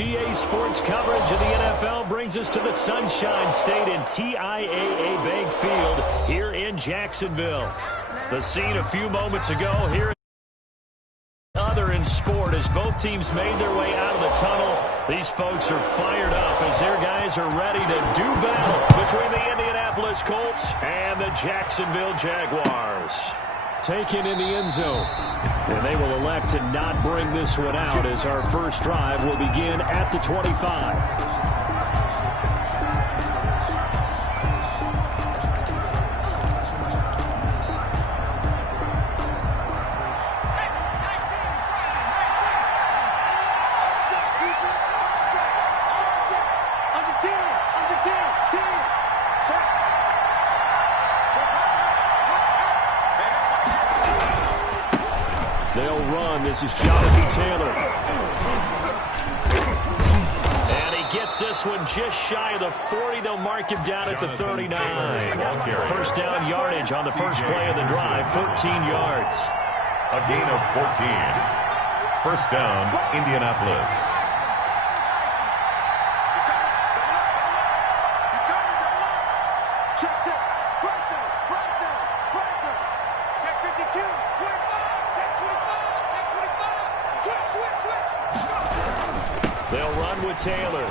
EA Sports coverage of the NFL brings us to the Sunshine State and TIAA Bank Field here in Jacksonville. The scene a few moments ago here other in sport as both teams made their way out of the tunnel. These folks are fired up as their guys are ready to do battle between the Indianapolis Colts and the Jacksonville Jaguars. Taken in the end zone. And they will elect to not bring this one out as our first drive will begin at the 25. They'll run. This is Jonathan Taylor. And he gets this one just shy of the 40. They'll mark him down at the 39. First down yardage on the first play of the drive, 14 yards. A gain of 14. First down, Indianapolis. They'll run with Taylor.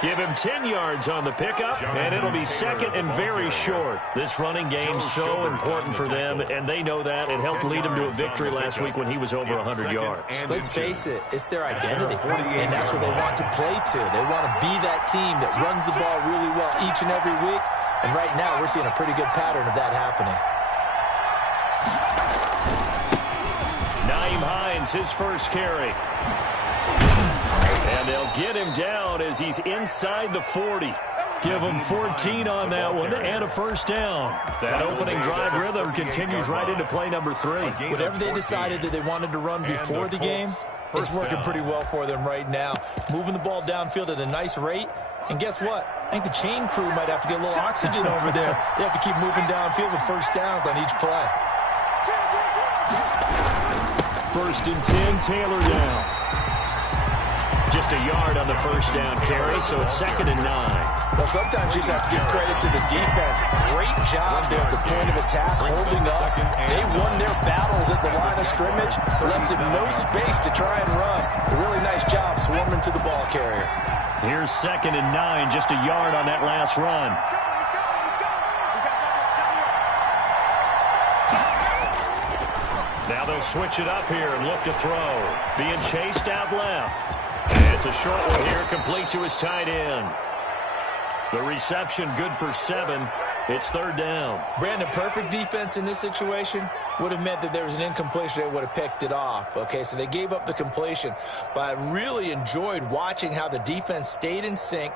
Give him 10 yards on the pickup, and it'll be second and very short. This running game's so important for them, and they know that. It helped lead them to a victory last week when he was over 100 yards. Let's face it, it's their identity, and that's what they want to play to. They want to be that team that runs the ball really well each and every week, and right now we're seeing a pretty good pattern of that happening. His first carry. And they'll get him down as he's inside the 40. Give him 14 on that one and a first down. That opening drive rhythm continues right into play number 3. Whatever they decided that they wanted to run before the game is working pretty well for them right now. Moving the ball downfield at a nice rate. And guess what? I think the chain crew might have to get a little oxygen over there. They have to keep moving downfield with first downs on each play. First and 10, Taylor down. Just a yard on the first down carry, so it's second and 9. Well, sometimes you just have to give credit to the defense. Great job there at the point of attack, holding up. They won their battles at the line of scrimmage, left him no space to try and run. A really nice job swarming to the ball carrier. Here's second and 9, just a yard on that last run. Now they'll switch it up here and look to throw. Being chased out left. And it's a short one here, complete to his tight end. The reception good for 7. It's third down. Brandon, perfect defense in this situation would have meant that there was an incompletion. They would have picked it off. Okay, so they gave up the completion. But I really enjoyed watching how the defense stayed in sync,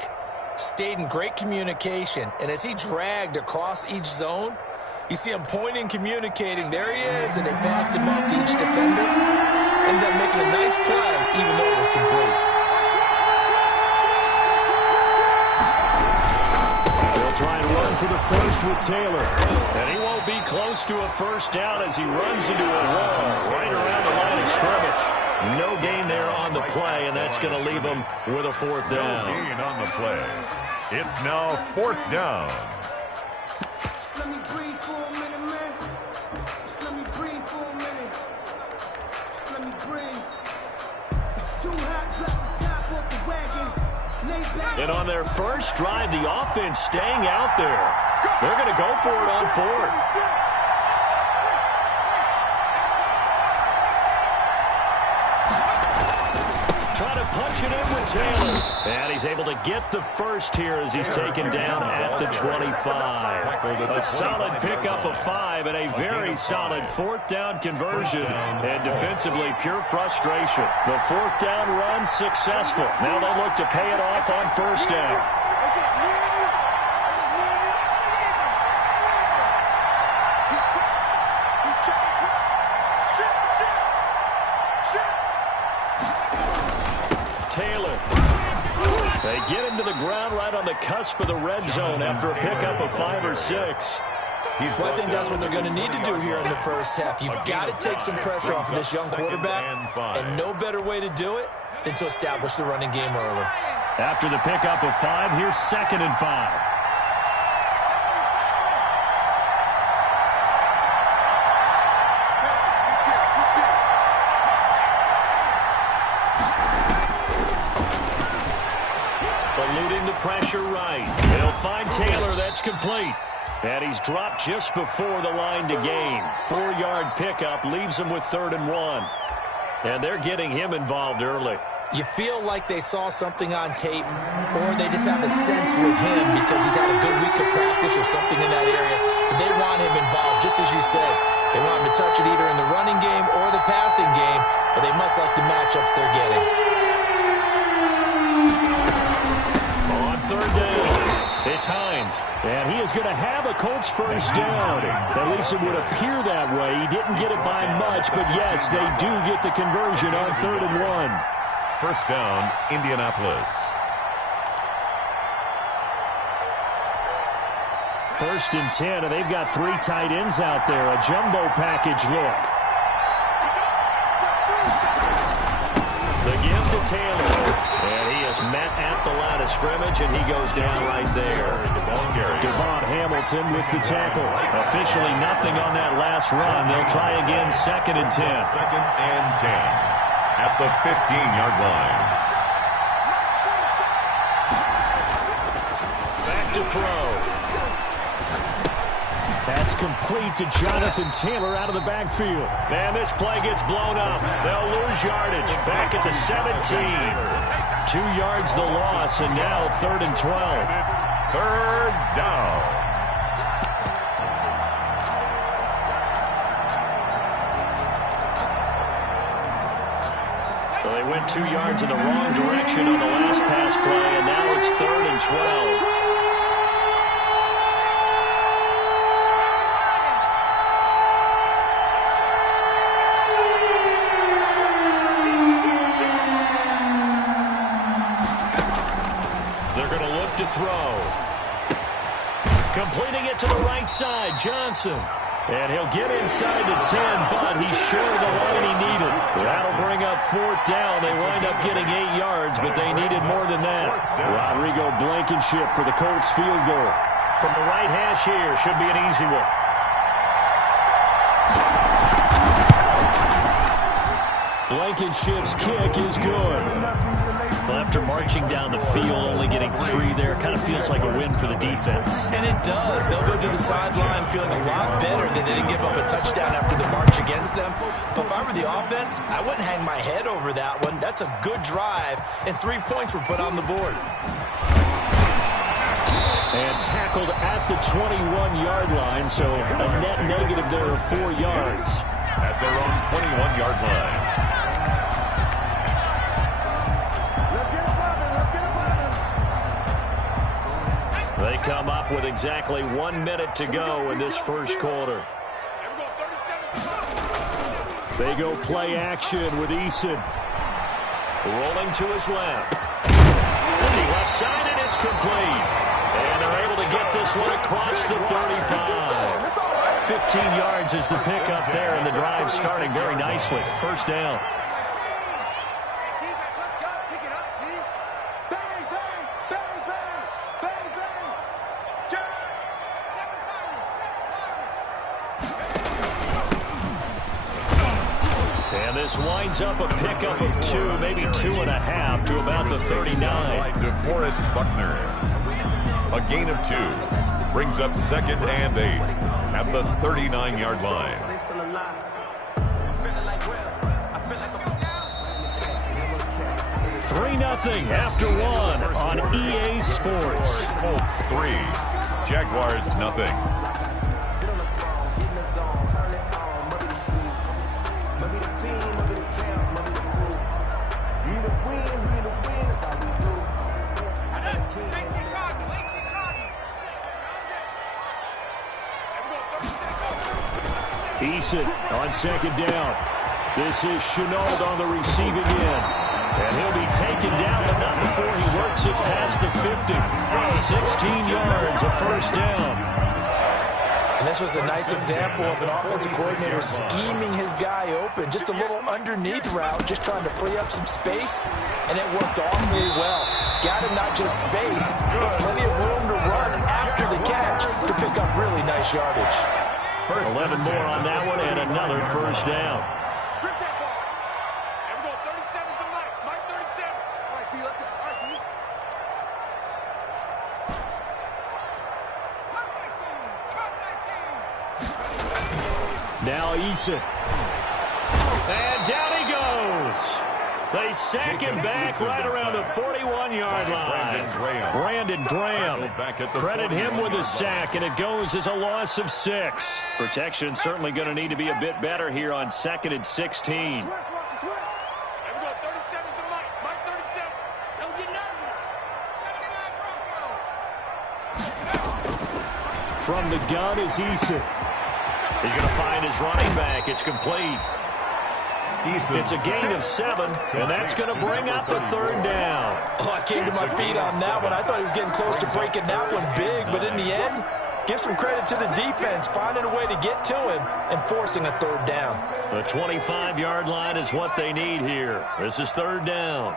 stayed in great communication. And as he dragged across each zone, you see him pointing, communicating. There he is, and they passed him up to each defender. Ended up making a nice play, even though it was complete. They'll try and run for the first with Taylor. And he won't be close to a first down as he runs into a wall right around the line of scrimmage. No gain there on the play, and that's going to leave him with a fourth down. No gain on the play. It's now fourth down. And on their first drive, the offense staying out there. They're going to go for it on fourth. Try to punch it in with Taylor. And he's able to get the first here as he's taken down at the 25. A solid pickup of 5 and a very solid fourth down conversion. And defensively, pure frustration. The fourth down run successful. Now they look to pay it off on first down. Taylor. They get him to the ground right on the cusp of the red zone after a pickup of 5 or 6. Well, I think that's what they're going to need to do here in the first half. You've got to take some pressure off of this young quarterback, and no better way to do it than to establish the running game early. After the pickup of 5, here's 2nd and 5. Eluding the pressure right. They'll find Taylor. That's complete. And he's dropped just before the line to gain. 4-yard pickup leaves him with 3rd and 1. And they're getting him involved early. You feel like they saw something on tape, or they just have a sense with him because he's had a good week of practice or something in that area. But they want him involved, just as you said. They want him to touch it either in the running game or the passing game, but they must like the matchups they're getting. On 3rd down, it's Hines. And he is going to have a Colts first down. At least it would appear that way. He didn't get it by much, but yes, they do get the conversion on 3rd and 1. First down, Indianapolis. 1st and 10, and they've got 3 tight ends out there. A jumbo package look. The give to Taylor. And he is met at the line of scrimmage, and he goes down right there. Devon Hamilton with the tackle. Officially nothing on that last run. They'll try again, 2nd and 10. 2nd and 10. At the 15-yard line. Back to throw. That's complete to Jonathan Taylor out of the backfield. Man, this play gets blown up. They'll lose yardage. Back at the 17. 2 yards the loss, and now 3rd and 12. 3rd down. So they went 2 yards in the wrong direction on the last pass play, and now it's 3rd and 12. They're going to look to throw. Completing it to the right side, Johnson. And he'll get inside the 10, but he's short of the line he needed. That'll bring up 4th down. They wind up getting 8 yards, but they needed more than that. Rodrigo Blankenship for the Colts field goal. From the right hash here, should be an easy one. Blankenship's kick is good. Well, after marching down the field, only getting 3 there, kind of feels like a win for the defense. And it does. They'll go to the sideline feeling a lot better than they didn't give up a touchdown after the march against them. But if I were the offense, I wouldn't hang my head over that one. That's a good drive, and 3 points were put on the board. And tackled at the 21-yard line, so a net negative there of 4 yards. At their own 21-yard line. They come up with exactly 1 minute to go in this first quarter. They go play action with Eason. Rolling to his left. Left side, and it's complete. And they're able to get this one across the 35. 15 yards is the pickup there, and the drive starting very nicely. First down. And this winds up a pickup of 2, maybe 2.5 to about the 39. DeForest Buckner. A gain of 2. Brings up 2nd and 8 at the 39-yard line. 3-0 after 1 on EA Sports. Colts 3, Jaguars nothing. Eason on 2nd down. This is Chenault on the receiving end. And he'll be taken down, but not before he works it past the 50. 16 yards, a first down. And this was a nice example of an offensive coordinator scheming his guy open. Just a little underneath route, just trying to free up some space, and it worked awfully well. Got him not just space, but plenty of room to run after the catch to pick up really nice yardage. 11 more on that one, and another first down. Now Eason. And down he goes. They sack him back right around the 41-yard line. Brandon Graham. Credit him with a sack, and it goes as a loss of 6. Protection certainly going to need to be a bit better here on 2nd and 16. From the gun is Eason. He's going to find his running back. It's complete. It's a gain of 7, and that's going to bring up the 3rd down. Oh, I came to my feet on that one. I thought he was getting close to breaking that one big, but in the end, give some credit to the defense, finding a way to get to him and forcing a 3rd down. The 25-yard line is what they need here. This is 3rd down.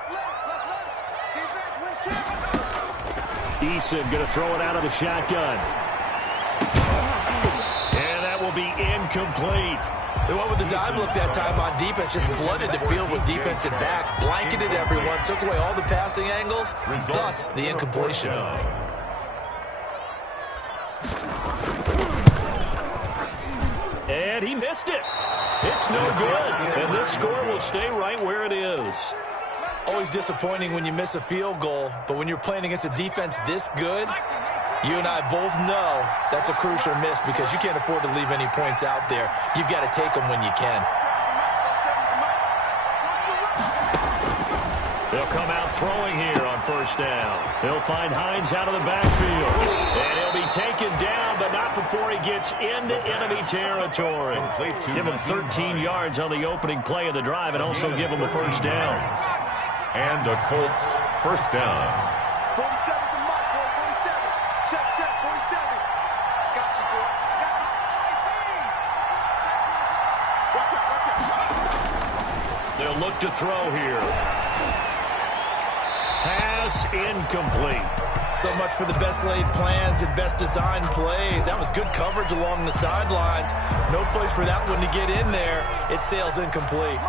Eason going to throw it out of the shotgun. And that will be incomplete. They went with the dive look that time on defense, just flooded the field with defensive backs, blanketed everyone, took away all the passing angles, thus the incompletion. And he missed it. It's no good. And this score will stay right where it is. Always disappointing when you miss a field goal, but when you're playing against a defense this good, you and I both know that's a crucial miss because you can't afford to leave any points out there. You've got to take them when you can. They'll come out throwing here on 1st down. He'll find Hines out of the backfield. And he'll be taken down, but not before he gets into enemy territory. Give him 13 yards on the opening play of the drive and also give him a 1st down. And a Colts 1st down. They'll look to throw here. Pass incomplete. So much for the best laid plans and best designed plays. That was good coverage along the sidelines. No place for that one to get in there. It sails incomplete.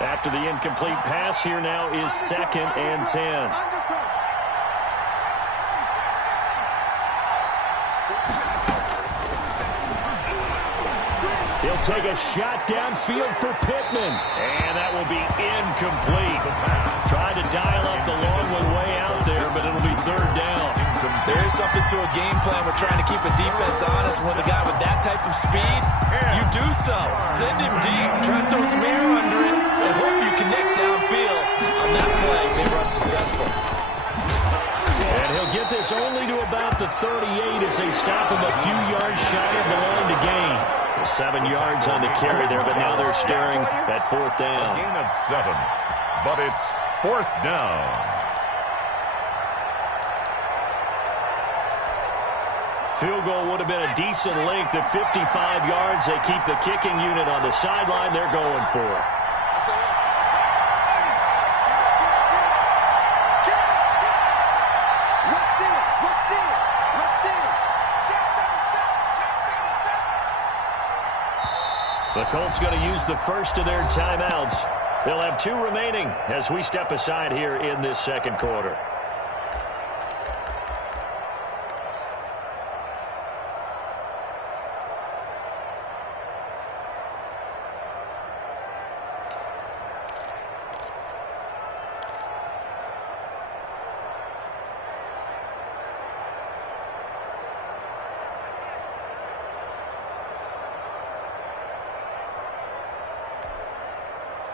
After the incomplete pass, here now is 2nd and 10. He'll take a shot downfield for Pittman. And that will be incomplete. Tried to dial up the long one way out there, but it'll be 3rd down. There is something to a game plan. We're trying to keep a defense honest. When the guy with that type of speed, you do so. Send him deep, try to throw some air under it, and hope you connect downfield. On that play, they run successful. And he'll get this only to about the 38 as they stop him a few yards shy of the line to gain. 7 yards on the carry there, but now they're staring at 4th down. A gain of 7, but it's 4th down. Field goal would have been a decent length at 55 yards. They keep the kicking unit on the sideline. They're going for it. The Colts going to use the first of their timeouts. They'll have 2 remaining as we step aside here in this 2nd quarter.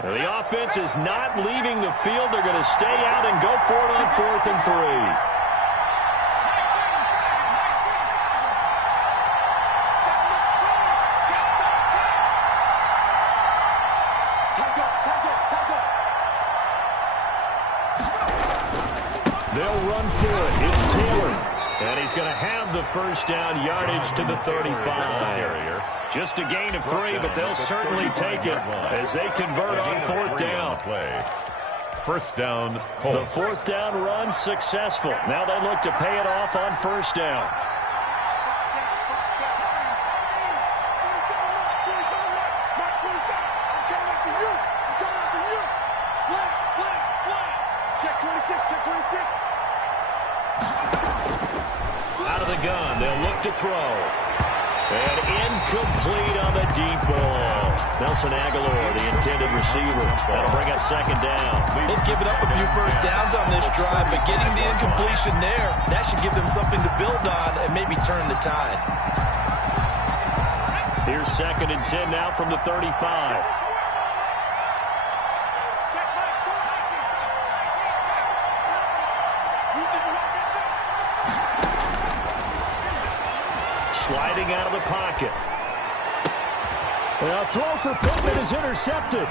The offense is not leaving the field. They're going to stay out and go for it on 4th and 3. They'll run for it. It's Taylor. And he's going to have the first down, yardage to the 35. Just a gain of 3, but they'll certainly take it as they convert on fourth down. First down, Colts. The fourth down run successful. Now they look to pay it off on first down. Out of the gun, they'll look to throw. And incomplete on the deep ball. Nelson Aguilar, the intended receiver. That'll bring up second down. They've given up a few first downs on this drive, but getting the incompletion there, that should give them something to build on and maybe turn the tide. Here's second and 10 now from the 35. Sliding out of the pocket. A throw for Pittman is intercepted.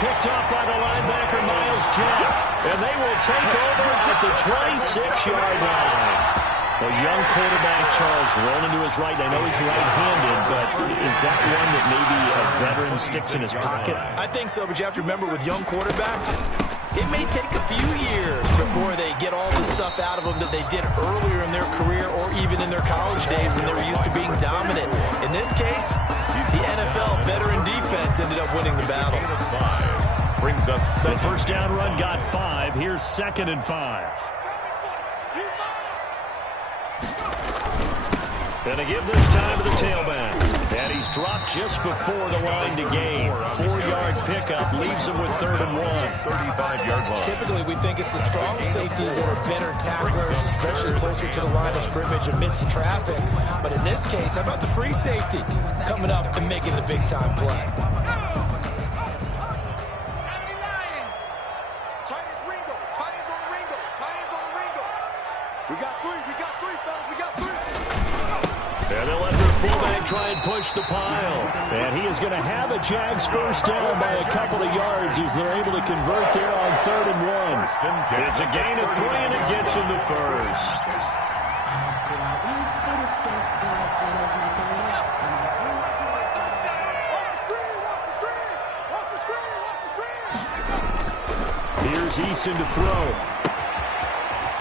Picked off by the linebacker, Miles Jack. And they will take over at the 26-yard line. The young quarterback, Charles, rolling to his right. I know he's right-handed, but is that one that maybe a veteran sticks in his pocket? I think so, but you have to remember with young quarterbacks, it may take a few years before they get all the stuff out of them that they did earlier in their career or even in their college days when they were used to being dominant. In this case, the NFL veteran defense ended up winning the battle. Brings up the first down run got 5. Here's second and 5. And to give this time to the tailback. And he's dropped just before the line to gain. 4-yard pickup leaves him with third and 1. 35-yard line. Typically, we think it's the strong safeties that are better tacklers, especially closer to the line of scrimmage amidst traffic. But in this case, how about the free safety coming up and making the big-time play? And they'll let their fullback try and push the pile. And he is going to have a Jags first down by a couple of yards as they're able to convert there on third and 1. It's a gain of 3, and it gets him to first. Here's Eason to throw.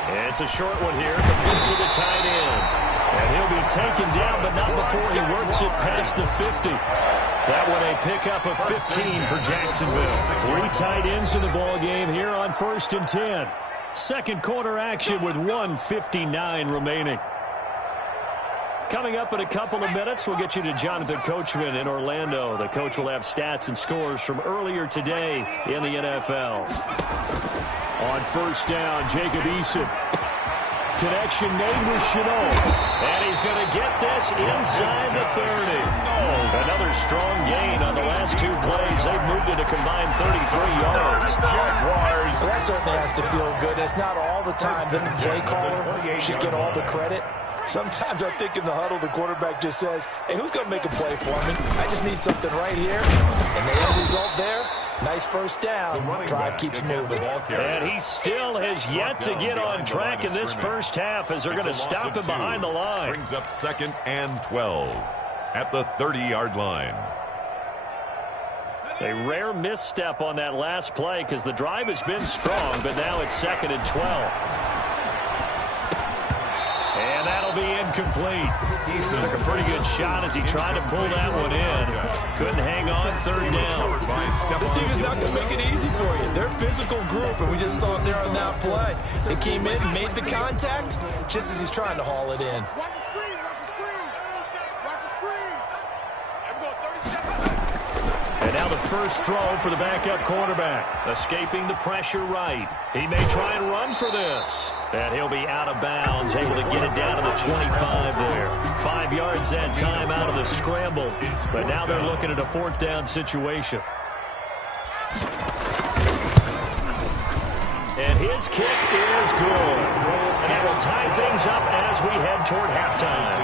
And it's a short one here, complete to the tight end. And he'll be taken down, but not before he works it past the 50. That one a pickup of 15 for Jacksonville. 3 tight ends in the ball game here on first and 10. Second quarter action with 1:59 remaining. Coming up in a couple of minutes, we'll get you to Jonathan Coachman in Orlando. The coach will have stats and scores from earlier today in the NFL. On first down, Jacob Eason. Connection made with Chenault. And he's going to get this inside the 30. Another strong gain on the last 2 plays. They've moved it a combined 33 yards. Well, that certainly has to feel good. It's not all the time that the play caller should get all the credit. Sometimes I think in the huddle, the quarterback just says, hey, who's going to make a play for me? I just need something right here. And the end result there, nice first down. Drive keeps moving. And he still has yet to get on track in this first half as they're going to stop him behind the line. Brings up second and 12 at the 30-yard line. A rare misstep on that last play because the drive has been strong, but now it's second and 12. And that'll be incomplete. Took a pretty good shot as he tried to pull that one in. Couldn't hang on third down. This team is not going to make it easy for you. They're a physical group, and we just saw it there on that play. They came in, made the contact, just as he's trying to haul it in. And now the first throw for the backup quarterback. Escaping the pressure right. He may try and run for this. And he'll be out of bounds, able to get it down to the 25 there. 5 yards that time out of the scramble. But now they're looking at a fourth down situation. And his kick is good. And that will tie things up as we head toward halftime.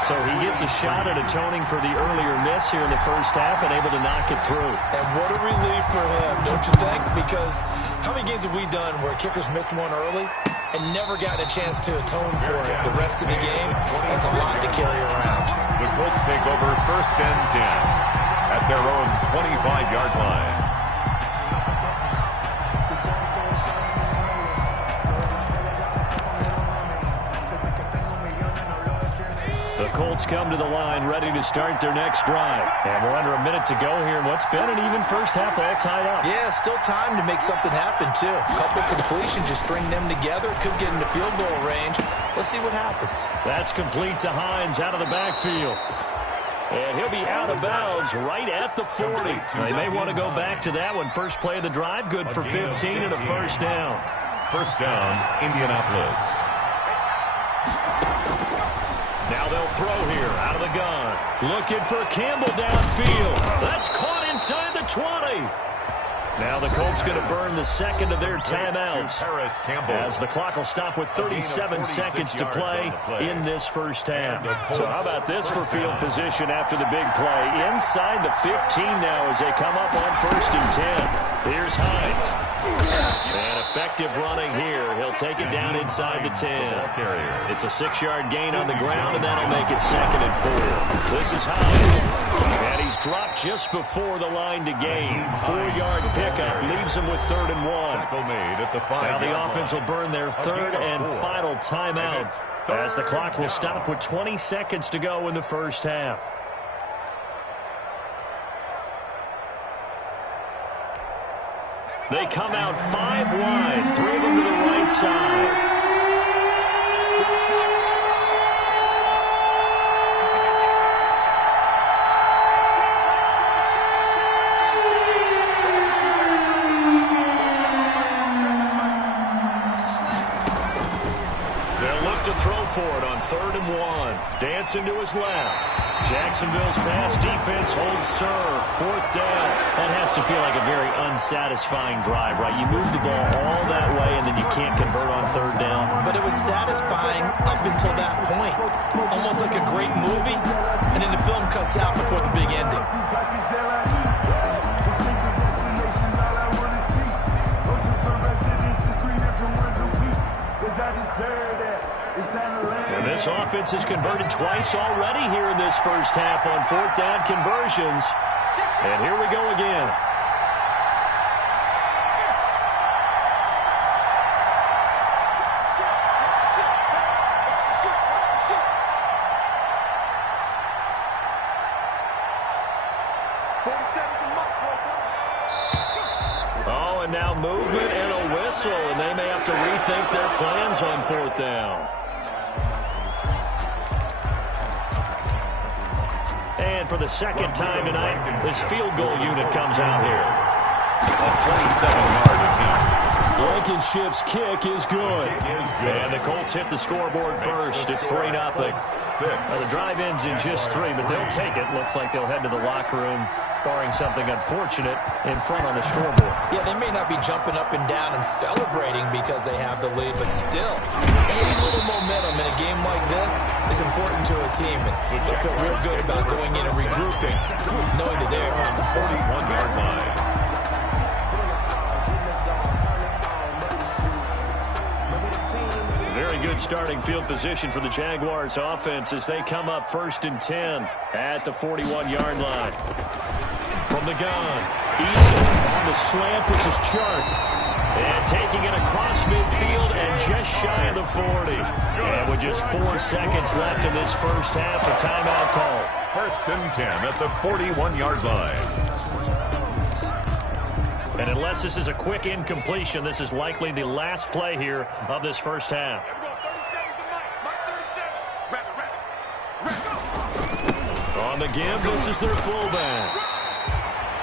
So he gets a shot at atoning for the earlier miss here in the first half and able to knock it through. And what a relief for him, don't you think? Because how many games have we done where kickers missed one early? and never gotten a chance to atone for it the rest of the game. That's a lot to carry around. The Colts take over 1st and 10 at their own 25-yard line. The Colts come to the line ready to start their next drive. And we're under a minute to go here in what's been an even first half all tied up. Yeah, still time to make something happen, too. A couple completions, just string them together. Could get into field goal range. Let's see what happens. That's complete to Hines out of the backfield. And he'll be out of bounds right at the 40. They may want to go back to that one. First play of the drive, good for 15 and a first down. First down, Indianapolis. Now they'll throw here out of the gun. Looking for Campbell downfield. That's caught inside the 20. Now the Colts going to burn the second of their timeouts as the clock will stop with 37 seconds to play in this first half. So how about this for field position after the big play? Inside the 15 now as they come up on 1st and 10. Here's Hines. And effective running here. He'll take it down inside the 10. It's a 6-yard gain on the ground, and that'll make it 2nd and 4. This is Hines. And he's dropped just before the line to gain. 4-yard pickup leaves him with 3rd and 1. Now the offense will burn their 3rd and final timeout as the clock will stop with 20 seconds to go in the first half. They come out 5 wide, 3 of them to the right side. They'll look to throw for it on 3rd and 1. Dancing to his left. Jacksonville's pass defense holds serve. 4th down. That has to feel like a very unsatisfying drive, right? You move the ball all that way, and then you can't convert on 3rd down. But it was satisfying up until that point. Almost like a great movie, and then the film cuts out before the big ending. And this offense has converted twice already here in this first half on 4th down conversions. And here we go again. Oh, and now movement and a whistle, and they may have to rethink their plans on 4th down. And for the second time tonight, this field goal unit comes out here. A 27-yard attempt. Blankenship's kick is good. And the Colts hit the scoreboard first. It's 3-0. Well, the drive ends in just 3, but they'll take it. Looks like they'll head to the locker room, barring something unfortunate, in front on the scoreboard. Yeah, they may not be jumping up and down and celebrating because they have the lead, but still, any little momentum in a game like this is important to a team, and they'll feel real good about going in and regrouping, knowing that they're on the 41-yard line. Very good starting field position for the Jaguars offense as they come up 1st and 10 at the 41-yard line. From the gun, Eason on the slant. This is Chark. And taking it across midfield and just shy of the 40. And with just 4 seconds left in this first half, a timeout call. 1st and 10 at the 41-yard line. And unless this is a quick incompletion, this is likely the last play here of this first half. On the give, this is their fullback.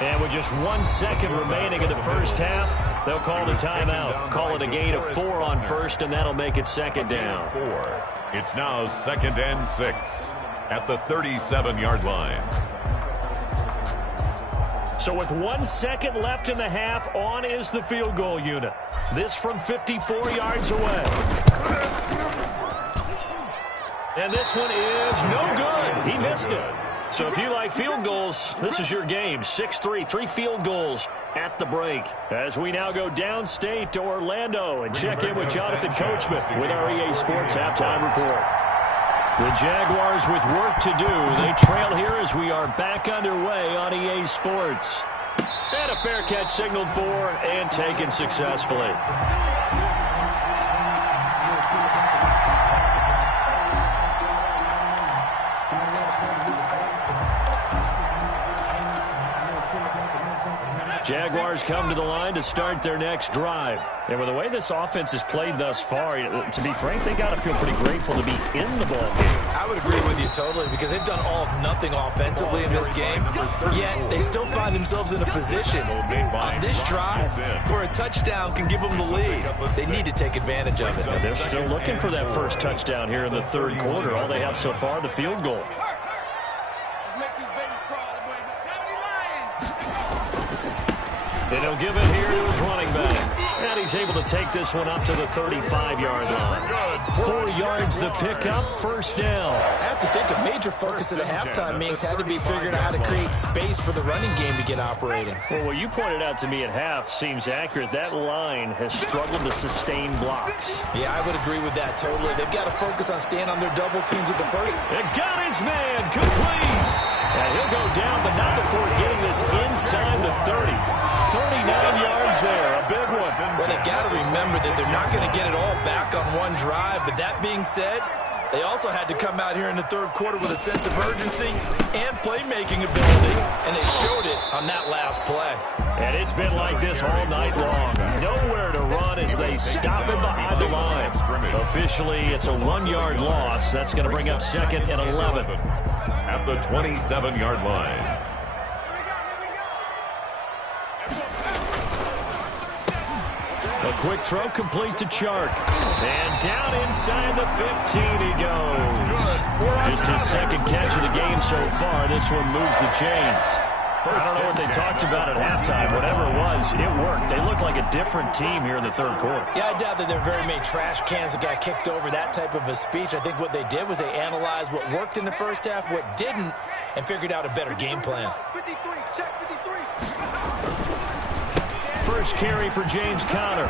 And with just 1 second remaining in the first half, they'll call the timeout. Call it a gain of 4 on 1st, and that'll make it 2nd down. 4. It's now 2nd and 6 at the 37-yard line. So with 1 second left in the half, on is the field goal unit. This from 54 yards away. And this one is no good. He missed it. So if you like field goals, this is your game. 6-3, 3 field goals at the break. As we now go downstate to Orlando and check in with Jonathan Coachman with our EA Sports Halftime Report. The Jaguars with work to do. They trail here as we are back underway on EA Sports. And a fair catch signaled for and taken successfully. Jaguars come to the line to start their next drive. And with the way this offense has played thus far, to be frank, they got to feel pretty grateful to be in the ball game. I would agree with you totally because they've done all of nothing offensively in this game, yet they still find themselves in a position on this drive where a touchdown can give them the lead. They need to take advantage of it. And they're still looking for that first touchdown here in the third quarter. All they have so far, the field goal. And he'll give it here to his running back. And he's able to take this one up to the 35-yard line. 4 yards the pickup, first down. I have to think a major focus of the halftime meetings had to be figuring out how to create space for the running game to get operating. Well, what you pointed out to me at half seems accurate. That line has struggled to sustain blocks. Yeah, I would agree with that totally. They've got to focus on staying on their double teams at the first. And got his man, complete. And he'll go down, but not before getting this inside the 30. 39 yards there, a big one. Well, they've got to remember that they're not going to get it all back on one drive. But that being said, they also had to come out here in the third quarter with a sense of urgency and playmaking ability, and they showed it on that last play. And it's been like this all night long. Nowhere to run as they stop him behind the line. Officially, it's a 1-yard loss. That's going to bring up second and 11. At the 27-yard line. A quick throw complete to Chark. And down inside the 15 he goes. Just his second catch of the game so far. This one moves the chains. I don't know what they talked about at halftime. Whatever it was, it worked. They look like a different team here in the third quarter. Yeah, I doubt that there are very many trash cans that got kicked over, that type of a speech. I think what they did was they analyzed what worked in the first half, what didn't, and figured out a better game plan. 53, check 53. First carry for James Conner.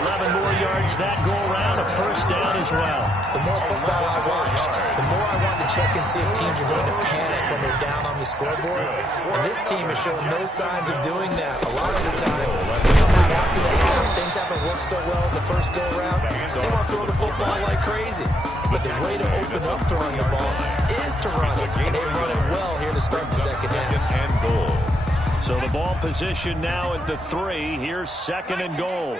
11 more yards that go around, a first down as well. The more football I watch, the more I want to check and see if teams are going to panic when they're down on the scoreboard. And this team has shown no signs of doing that. A lot of the time, they come out after the half, things haven't worked so well in the first go-around. They want to throw the football like crazy. But the way to open up throwing the ball is to run it. And they've run it well here to start the second half. And goal. So the ball position now at the 3. Here's second and goal.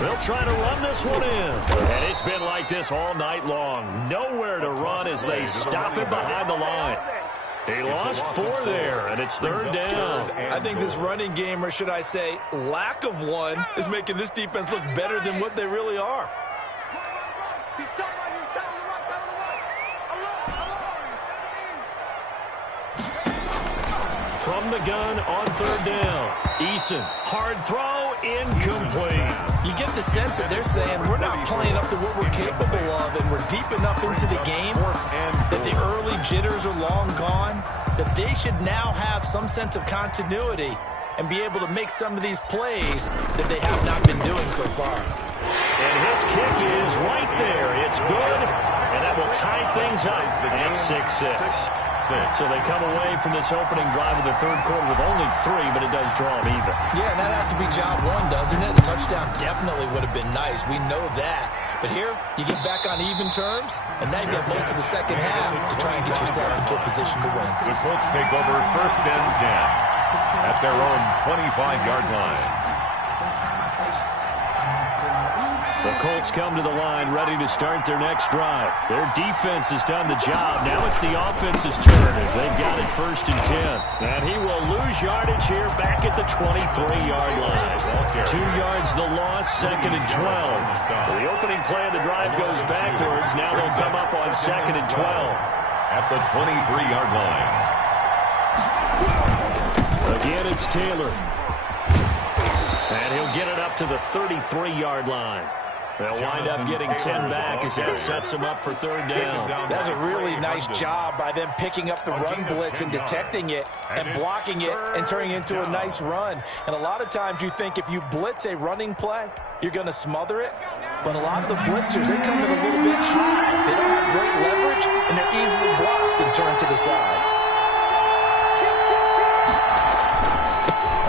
They'll try to run this one in. And it's been like this all night long. Nowhere to run as they stop him behind the line. He lost 4 there, and it's third down. I think this running game, or should I say lack of one, is making this defense look better than what they really are. From the gun on third down. Eason, hard throw, incomplete. You get the sense that they're saying we're not playing up to what we're capable of, and we're deep enough into the game that the early jitters are long gone, that they should now have some sense of continuity and be able to make some of these plays that they have not been doing so far. And his kick is right there. It's good, and that will tie things up at 6-6. So they come away from this opening drive of the third quarter with only 3, but it does draw them even. Yeah, and that has to be job one, doesn't it? A touchdown definitely would have been nice. We know that. But here, you get back on even terms, and now you have most of the second half to try and get yourself into a position to win. The Colts take over first and 10 at their own 25-yard line. The Colts come to the line ready to start their next drive. Their defense has done the job. Now it's the offense's turn as they've got it first and 10. And he will lose yardage here back at the 23-yard line. 2 yards the loss, second and 12. The opening play of the drive goes backwards. Now they'll come up on second and 12. At the 23-yard line. Again, it's Taylor. And he'll get it up to the 33-yard line. They'll wind up getting 10 back as that sets them up for third down. That's a really nice job by them picking up the run blitz and detecting it and blocking it and turning it into a nice run. And a lot of times you think if you blitz a running play, you're going to smother it. But a lot of the blitzers, they come in a little bit high. They don't have great leverage, and they're easily blocked and turned to the side.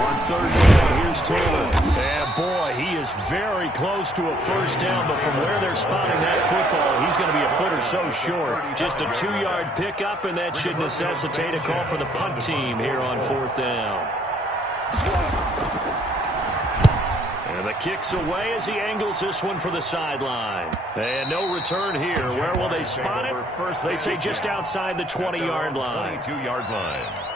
On third down, here's Taylor. And boy, he is very close to a first down, but from where they're spotting that football, he's going to be a foot or so short. Just a 2-yard pickup, and that should necessitate a call for the punt team here on fourth down. And the kick's away as he angles this one for the sideline. And no return here. Where will they spot it? They say just outside the 20-yard line. 22-yard line.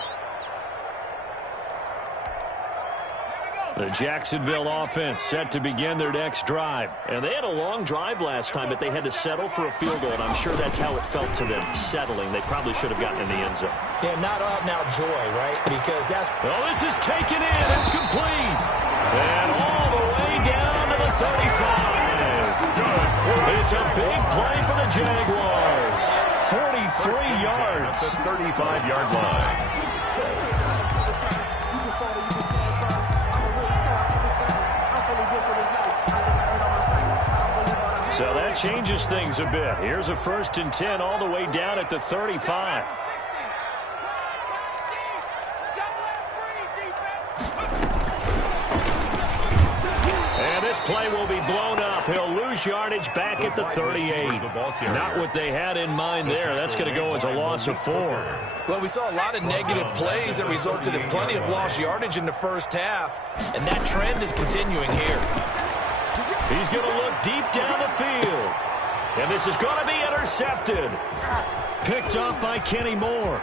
The Jacksonville offense set to begin their next drive. And they had a long drive last time, but they had to settle for a field goal, and I'm sure that's how it felt to them, settling. They probably should have gotten in the end zone. Yeah, not out-and-out joy, right? Because that's... Oh, this is taken in. It's complete. And all the way down to the 35. It's a big play for the Jaguars. 43 yards. At the 35-yard line. So that changes things a bit. Here's a 1st and 10 all the way down at the 35. And this play will be blown up. He'll lose yardage back at the 38. Not what they had in mind there. That's going to go as a loss of 4. Well, we saw a lot of negative plays that resulted in plenty of lost yardage in the first half, and that trend is continuing here. He's going to look deep down the field. And this is going to be intercepted. Picked up by Kenny Moore.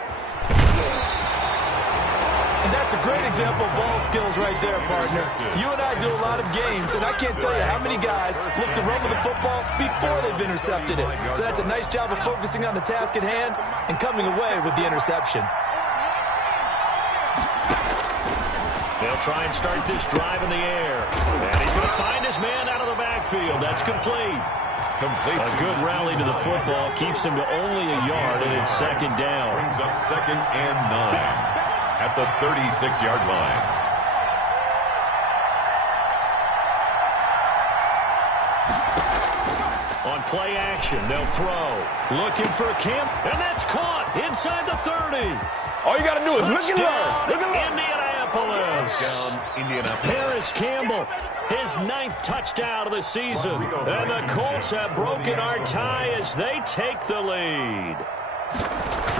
And that's a great example of ball skills right there, partner. You and I do a lot of games, and I can't tell you how many guys look to run with the football before they've intercepted it. So that's a nice job of focusing on the task at hand and coming away with the interception. They'll try and start this drive in the air. And he's going to find his man out of the backfield. That's complete. A good rally to the football keeps him to only a yard, and it's second down. Brings up 2nd and 9 at the 36-yard line. On play action, they'll throw. Looking for Kemp, and that's caught inside the 30. All you got to do is look and learn. Look and learn. Indianapolis. Paris Campbell, his 9th touchdown of the season. And the Colts have broken our tie as they take the lead.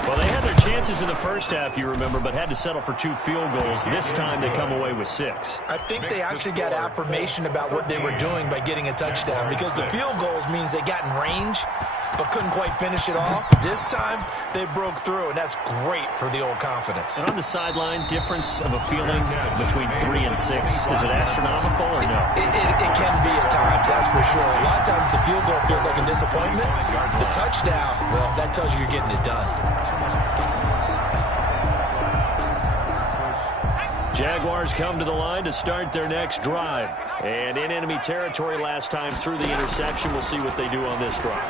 Well, they had their chances in the first half, you remember, but had to settle for 2 field goals. This time they come away with 6. I think they actually got affirmation about what they were doing by getting a touchdown, because the field goals means they got in range but couldn't quite finish it off. This time, they broke through, and that's great for the old confidence. And on the sideline, difference of a feeling between 3 and 6, is it astronomical or no? It can be at times, that's for sure. A lot of times the field goal feels like a disappointment. The touchdown, well, that tells you you're getting it done. Jaguars come to the line to start their next drive. And in enemy territory last time through the interception. We'll see what they do on this drive.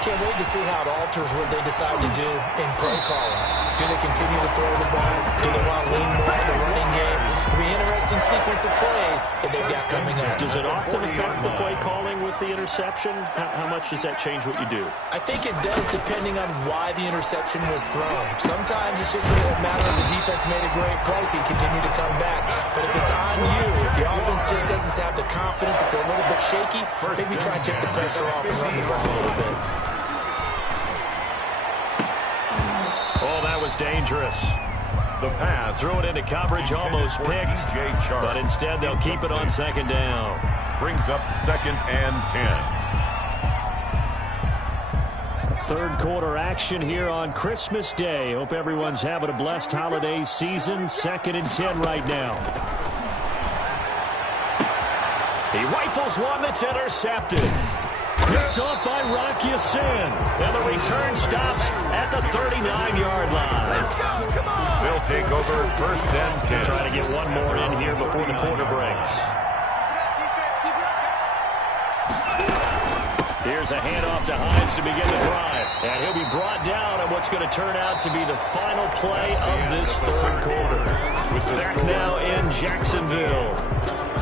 Can't wait to see how it alters what they decide to do in play calling. Do they continue to throw the ball? Do they want to lean more on the running game? It'll be an interesting sequence of plays that they've got coming up. Does it often affect the play calling with the interception? How much does that change what you do? I think it does, depending on why the interception was thrown. Sometimes it's just a matter of the defense made a great play, so you continue to come back. But if it's on you, if the offense just doesn't have the confidence, if they're a little bit shaky, maybe try and take the pressure off and run the ball a little bit. Oh, that was dangerous. The pass. Threw it into coverage, almost picked. But instead, they'll keep it on 2nd down. Brings up 2nd and 10. Third quarter action here on Christmas Day. Hope everyone's having a blessed holiday season. 2nd and 10 right now. He rifles one that's intercepted. Picked off by Rock Ya-Sin. And the return stops at the 39-yard line. They'll take over 1st and 10. Trying to get one more in here before the quarter breaks. Here's a handoff to Hines to begin the drive. And he'll be brought down on what's going to turn out to be the final play of this third quarter. Back now in Jacksonville.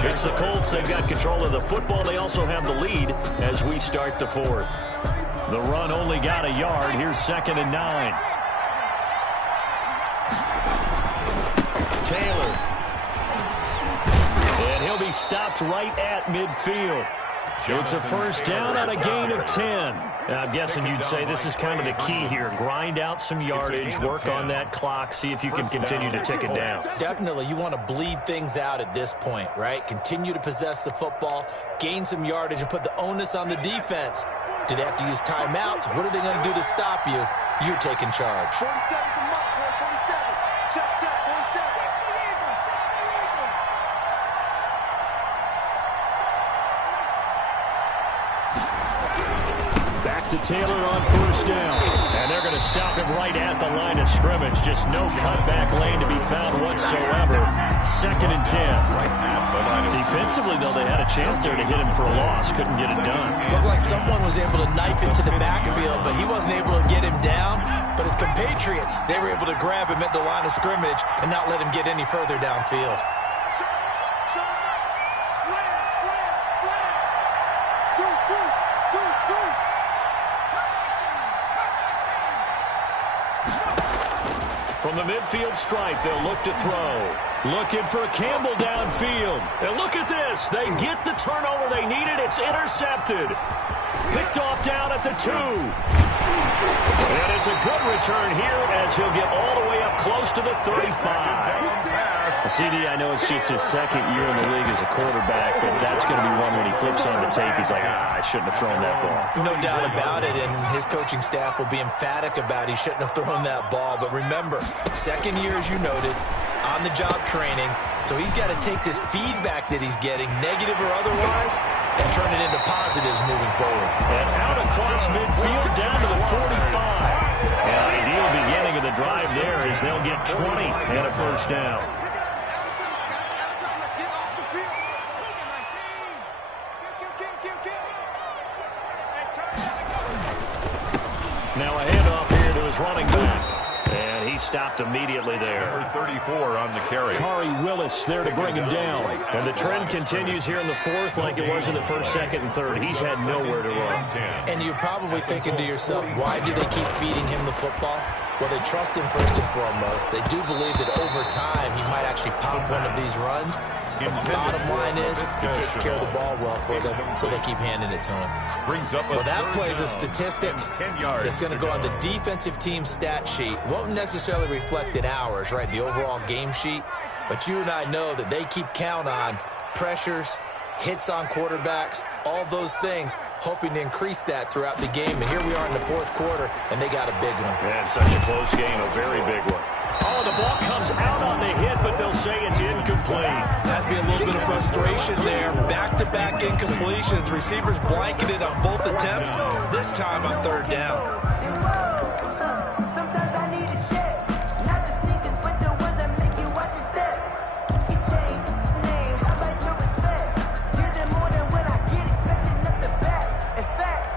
It's the Colts. They've got control of the football. They also have the lead as we start the fourth. The run only got a yard. Here's 2nd and 9. Taylor. And he'll be stopped right at midfield. It's a first down on a gain of 10. I'm guessing you'd say this is kind of the key here. Grind out some yardage, work on that clock, see if you can continue to tick it down. Definitely, you want to bleed things out at this point, right? Continue to possess the football, gain some yardage, and put the onus on the defense. Do they have to use timeouts? What are they going to do to stop you? You're taking charge. 47 from Mark, 47. Check, 47. To Taylor on first down. And they're going to stop him right at the line of scrimmage. Just no cutback lane to be found whatsoever. 2nd and 10. Defensively, though, they had a chance there to hit him for a loss. Couldn't get it done. Looked like someone was able to knife into the backfield, but he wasn't able to get him down. But his compatriots, they were able to grab him at the line of scrimmage and not let him get any further downfield. From the midfield stripe, they'll look to throw. Looking for Campbell downfield. And look at this. They get the turnover they needed. It's intercepted. Picked off down at the 2. And it's a good return here as he'll get all the way up close to the 35. CD, I know it's just his 2nd year in the league as a quarterback, but that's going to be one when he flips on the tape. He's like, I shouldn't have thrown that ball. No doubt about it, and his coaching staff will be emphatic about he shouldn't have thrown that ball. But remember, 2nd year, as you noted, on-the-job training, so he's got to take this feedback that he's getting, negative or otherwise, and turn it into positives moving forward. And out across midfield, down to the 45. An ideal beginning of the drive there as they'll get 20 and a first down. Now a handoff here to his running back. And he stopped immediately there. Number 34 on the carry. Khari Willis there to bring him down. And the trend continues here in the fourth like it was in the first, second, and third. He's had nowhere to run. And you're probably thinking to yourself, why do they keep feeding him the football? Well, they trust him first and foremost. They do believe that over time he might actually pop one of these runs. But the bottom line is he takes care of the ball well for them, so they keep handing it to him. Well, that plays a statistic that's going to go on the defensive team stat sheet. Won't necessarily reflect in ours, right, the overall game sheet. But you and I know that they keep count on pressures, hits on quarterbacks, all those things, hoping to increase that throughout the game. And here we are in the fourth quarter, and they got a big one. And such a close game, a very big one. Oh, the ball comes out on the hit, but they'll say it's incomplete. Has to be a little bit of frustration there. Back-to-back incompletions. Receivers blanketed on both attempts, this time on 3rd down. Sometimes I need a check. Not the sneakers, but the ones that make you watch your step. You change name, how about your respect? You're the more than what I get, expecting up the back. In fact,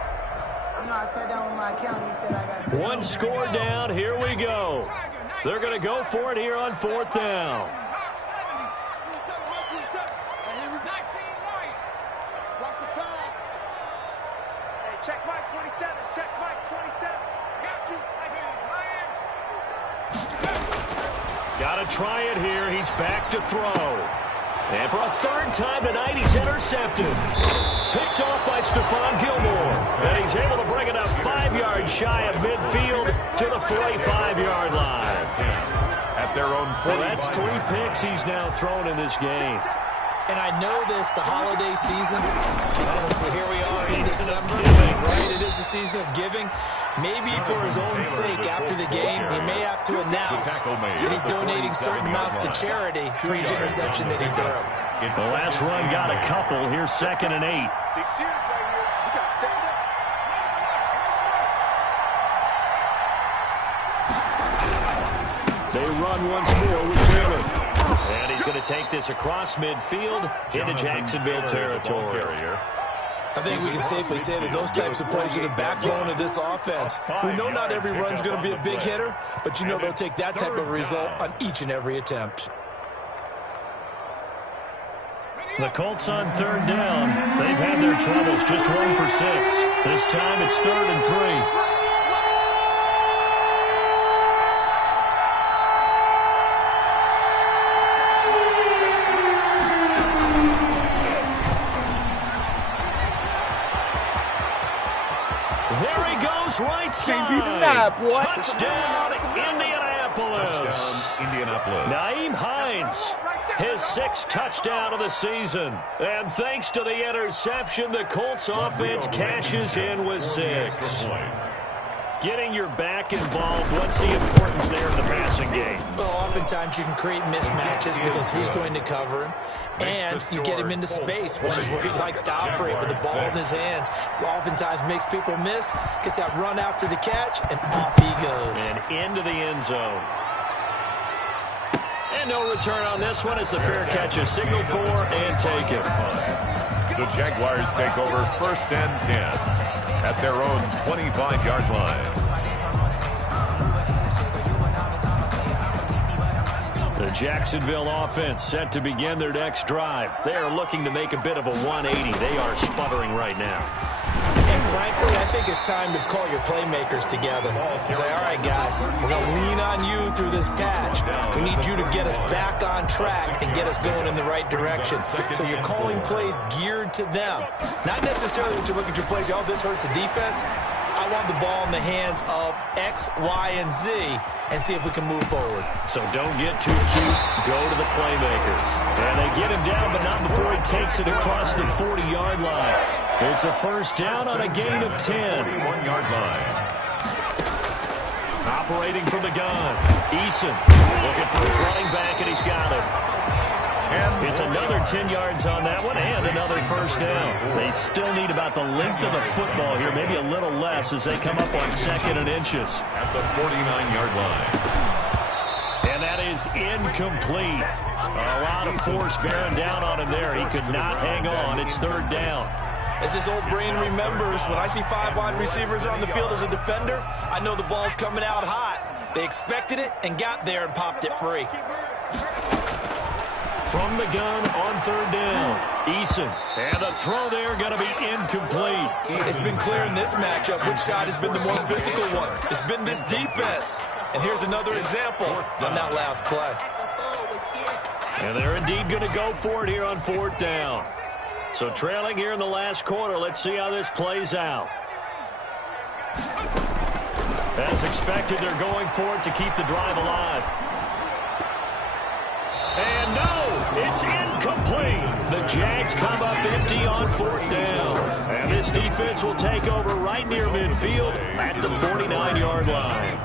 I sat down with my accountant, he said I got One score down, here we go. They're going to go for it here on 4th down. Check Mike 27. Check Mike 27. Got you. I hear you. Got to try it here. He's back to throw. And for a 3rd time tonight, he's intercepted. Picked off by Stephon Gilmore. And he's able to bring it up 5 yards shy of midfield to the 45-yard line. At their own 40. Well, that's 3 picks he's now thrown in this game. And I know this, the holiday season, because here we are in December, right? It is the season of giving. Maybe for his own sake, after the game, he may have to announce that he's donating certain amounts to charity for each interception that he threw. The last run got a couple. Here's 2nd and 8. They run once more with Taylor. And he's going to take this across midfield into Jacksonville territory. I think we can safely say that those types of plays are the backbone of this offense. We know not every run's going to be a big hitter, but you know they'll take that type of result on each and every attempt. The Colts on third down. They've had their troubles, just 1 for 6. This time it's 3rd and 3. Right side. Touchdown, Indianapolis. Nyheim Hines, his 6th touchdown of the season. And thanks to the interception, the Colts offense cashes in with 6. Getting your back involved, what's the importance there in the passing game? Well, oftentimes you can create mismatches because who's going to cover him, and you get him into space, which is where he likes to operate with the ball in his hands. Oftentimes makes people miss, gets that run after the catch, and off he goes. And into the end zone. And no return on this one as the fair catch is signaled for and taken. The Jaguars take over 1st and 10 at their own 25-yard line. The Jacksonville offense set to begin their next drive. They are looking to make a bit of a 180. They are sputtering right now. And frankly, I think it's time to call your playmakers together and say, all right, guys, we're going to lean on you through this patch. We need you to get us back on track and get us going in the right direction. So you're calling plays geared to them. Not necessarily when you look at your plays, oh, this hurts the defense. I want the ball in the hands of X, Y, and Z and see if we can move forward. So don't get too cute. Go to the playmakers. And they get him down, but not before he takes it across the 40-yard line. It's a 1st down on a gain of 10. 41-yard line. Operating from the gun. Eason looking for his running back, and he's got it. It's another 10 yards on that one and another 1st down. They still need about the length of the football here, maybe a little less as they come up on 2nd and inches. At the 49-yard line. And that is incomplete. A lot of force bearing down on him there. He could not hang on. It's 3rd down. As his old brain remembers, when I see 5 wide receivers on the field as a defender, I know the ball's coming out hot. They expected it and got there and popped it free. From the gun on 3rd down, Eason. And a throw there going to be incomplete. It's been clear in this matchup which side has been the more physical one. It's been this defense. And here's another example on that last play. And they're indeed going to go for it here on 4th down. So trailing here in the last quarter, let's see how this plays out. As expected, they're going for it to keep the drive alive. And no, it's incomplete. The Jags come up empty on 4th down. And this defense will take over right near midfield at the 49-yard line.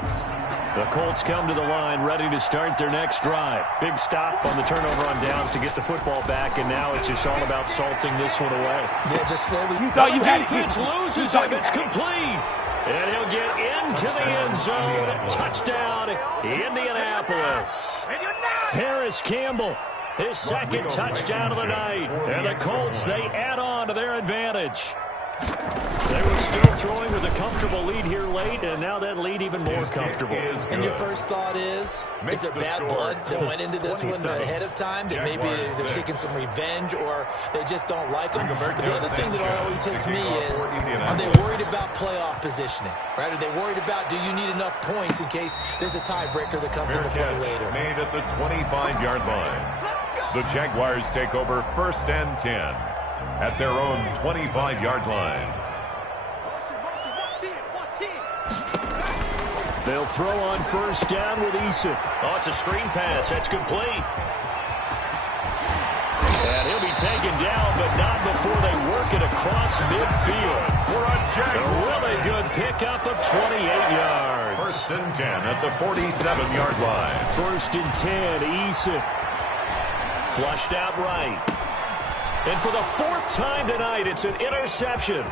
The Colts come to the line ready to start their next drive. Big stop on the turnover on downs to get the football back, and now it's just all about salting this one away. Yeah, just slowly. The defense loses him. It's complete. And he'll get into the end zone. Touchdown, Indianapolis. Paris Campbell, his 2nd touchdown of the night. And the Colts, they add on to their advantage. They were still throwing with a comfortable lead here late, and now that lead even more comfortable. And your first thought is there bad blood that went into this one ahead of time, that maybe they're seeking some revenge or they just don't like them? But the other thing that always hits me is, are they worried about playoff positioning? Right? Are they worried about, do you need enough points in case there's a tiebreaker that comes into play later? Made at the 25-yard line. The Jaguars take over 1st and 10 at their own 25-yard line. They'll throw on 1st down with Eason. Oh, it's a screen pass. That's complete. And he'll be taken down, but not before they work it across midfield. A really good pickup of 28 yards. 1st and 10 at the 47-yard line. 1st and 10, Eason. Flushed out right. And for the 4th time tonight, it's an interception.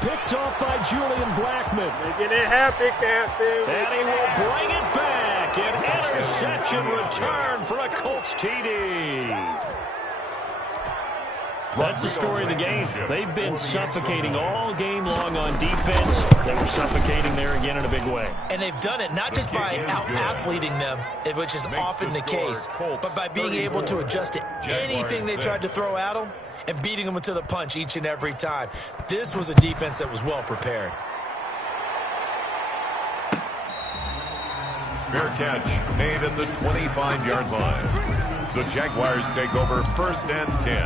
Picked off by Julian Blackmon. Making it happy, Captain. And he will bring it back. An interception return for a Colts TD. That's the story of the game. They've been suffocating all game long on defense. They were suffocating there again in a big way. And they've done it not just by out-athleting them, which is often the case, but by being able to adjust to anything they tried to throw at them and beating them to the punch each and every time. This was a defense that was well prepared. Fair catch made at the 25-yard line. The Jaguars take over 1st and 10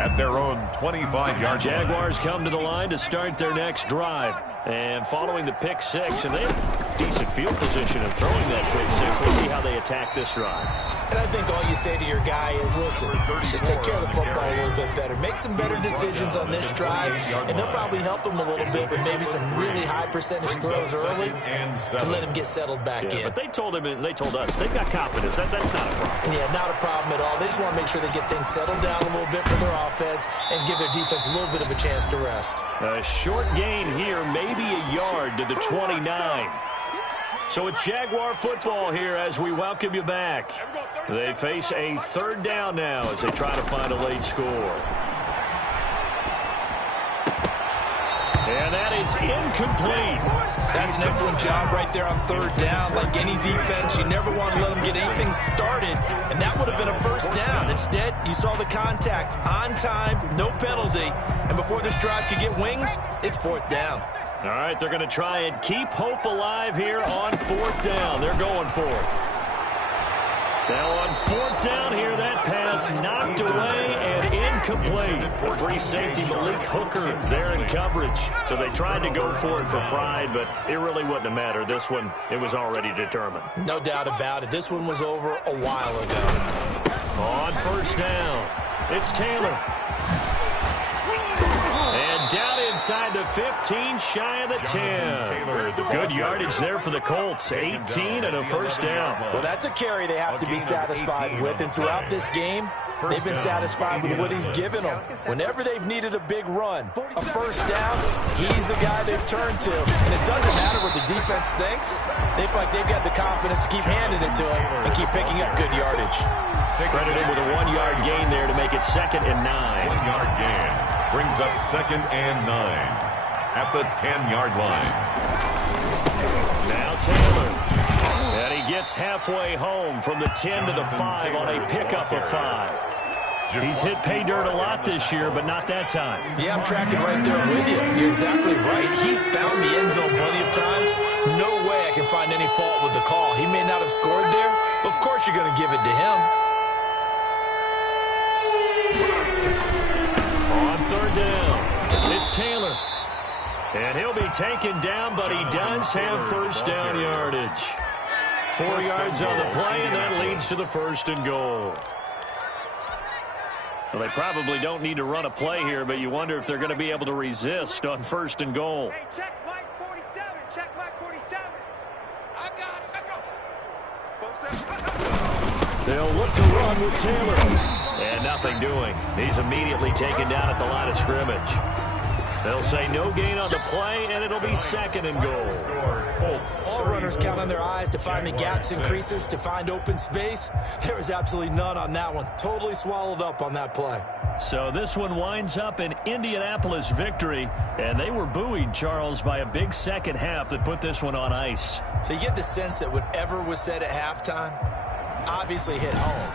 at their own 25-yard line. Jaguars come to the line to start their next drive. And following the pick six, and they have decent field position of throwing that pick six. We'll see how they attack this drive. And I think all you say to your guy is, listen, just take care of the football a little bit better. Make some better decisions on this drive, and they'll probably help him a little bit with maybe some really high percentage throws early to let him get settled back in. But they told us they've got confidence. That's not a problem. Yeah, not a problem at all. They just want to make sure they get things settled down a little bit for their offense and give their defense a little bit of a chance to rest. A short gain here, maybe a yard to the 29. So it's Jaguar football here as we welcome you back. They face a 3rd down now as they try to find a late score. And that is incomplete. That's an excellent job right there on 3rd down. Like any defense, you never want to let them get anything started, and that would have been a 1st down. Instead, you saw the contact on time, no penalty, and before this drive could get wings, it's 4th down. All right, they're going to try and keep hope alive here on 4th down. They're going for it. Now on 4th down here, that pass knocked away and incomplete. The free safety, Malik Hooker, there in coverage. So they tried to go for it for pride, but it really wouldn't have mattered. This one, it was already determined. No doubt about it. This one was over a while ago. On 1st down, it's Taylor. And down inside the 15, shy of the 10. Good yardage there for the Colts. 18 and a 1st down. Well, that's a carry they have to be satisfied with. And throughout this game, they've been satisfied with what he's given them. Whenever they've needed a big run, a 1st down, he's the guy they've turned to. And it doesn't matter what the defense thinks. They feel like they've got the confidence to keep handing it to him and keep picking up good yardage. Credited with a 1-yard gain there to make it 2nd and 9. 1-yard gain brings up 2nd and 9 at the 10-yard line. Now Taylor. And he gets halfway home from the 10 to the 5 on a pickup of 5. He's hit pay dirt a lot this year, but not that time. Yeah, I'm tracking right there with you. You're exactly right. He's found the end zone plenty of times. No way I can find any fault with the call. He may not have scored there, but of course you're going to give it to him. On 3rd down, it's Taylor. And he'll be taken down, but he does have 1st down yardage. 4 yards on the play, and that leads to the 1st and goal. Well, they probably don't need to run a play here, but you wonder if they're going to be able to resist on 1st and goal. Hey, check Mike 47. Check Mike 47. I got it. They'll look to run with Taylor. And nothing doing. He's immediately taken down at the line of scrimmage. They'll say no gain on the play, and it'll be 2nd and goal. All runners count on their eyes to find the gaps and creases, to find open space. There was absolutely none on that one. Totally swallowed up on that play. So this one winds up an Indianapolis victory, and they were buoyed, Charles, by a big second half that put this one on ice. So you get the sense that whatever was said at halftime obviously hit home.